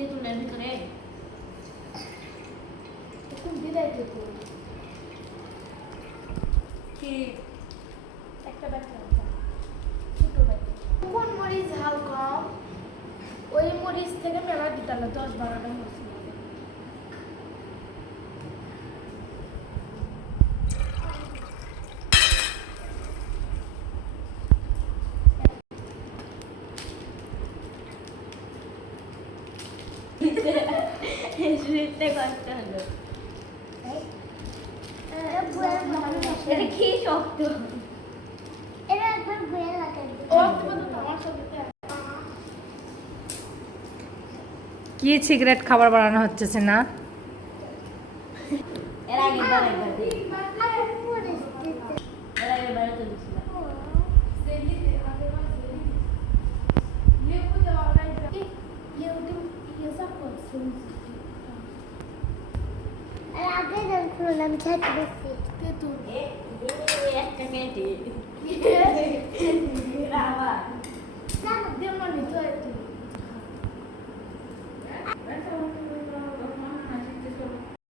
তেঁতুলের ভিতরে কোন দিদাই তেঁতুল কি একটা ব্যাটা ছোট ব্যাটা কোন মরিচ ঝাল কম ওই মরিচ থেকে মেলা দিতাম না 10-12টা মরিচ শুনতে কষ্ট হলো এটা কি শক্ত এটা একবার ঘুরে লাগাই ও তুমি তো আমার সাথে কি সিগারেট খাবার বানানো হচ্ছে না এর আগে বাড়াই বাড়ি আমার মরিচ দিতে এর আগে বাড়াই তো দিছিলাম জেলি দে আগে বা জেলি লেবু দেওয়া নাই ইউটিউব ইয়ে সব করছে আর আগে যখন খুললাম খেতে বসছি তেঁতুল একটা কেটে আবার দেমানি তো একটু